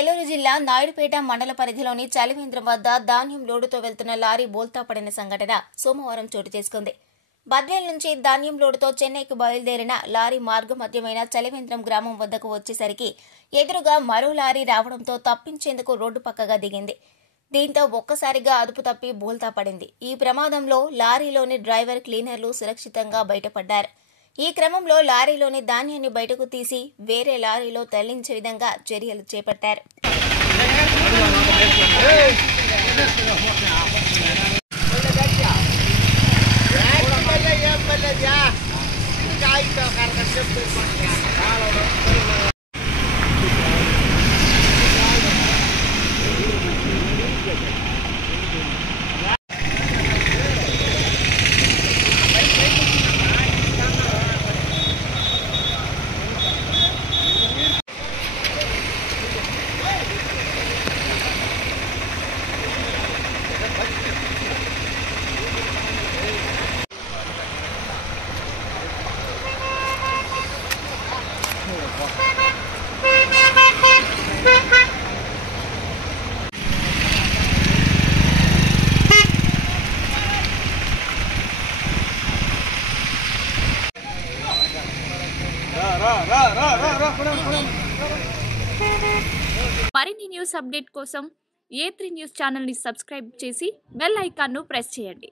ఏలూరు జిల్లా నాయుడుపేట మండల పరిధిలోని చలివేంద్రం వద్ద ధాన్యం లోడుతో వెళ్తున్న లారీ బోల్తా పడిన సంఘటన సోమవారం చోటు చేసుకుంది. బద్వేల్ నుంచి ధాన్యం లోడుతో చెన్నైకి బయలుదేరిన లారీ మార్గమధ్యమైన చలివేంద్రం గ్రామం వద్దకు వచ్చేసరికి ఎదురుగా మరో లారీ రావడంతో తప్పించేందుకు రోడ్డు పక్కగా దిగింది. దీంతో ఒక్కసారిగా అదుపు తప్పి బోల్తా పడింది. ఈ ప్రమాదంలో లారీలోని డ్రైవర్, క్లీనర్లు సురక్షితంగా బయటపడ్డారు. ఈ క్రమంలో లారీలోని ధాన్యాన్ని బయటకు తీసి వేరే లారీలో తరలించే విధంగా చర్యలు చేపట్టారు. మరిన్ని న్యూస్ అప్డేట్ కోసం A3 న్యూస్ ఛానల్ ని సబ్స్క్రైబ్ చేసి బెల్ ఐకాన్ ను ప్రెస్ చేయండి.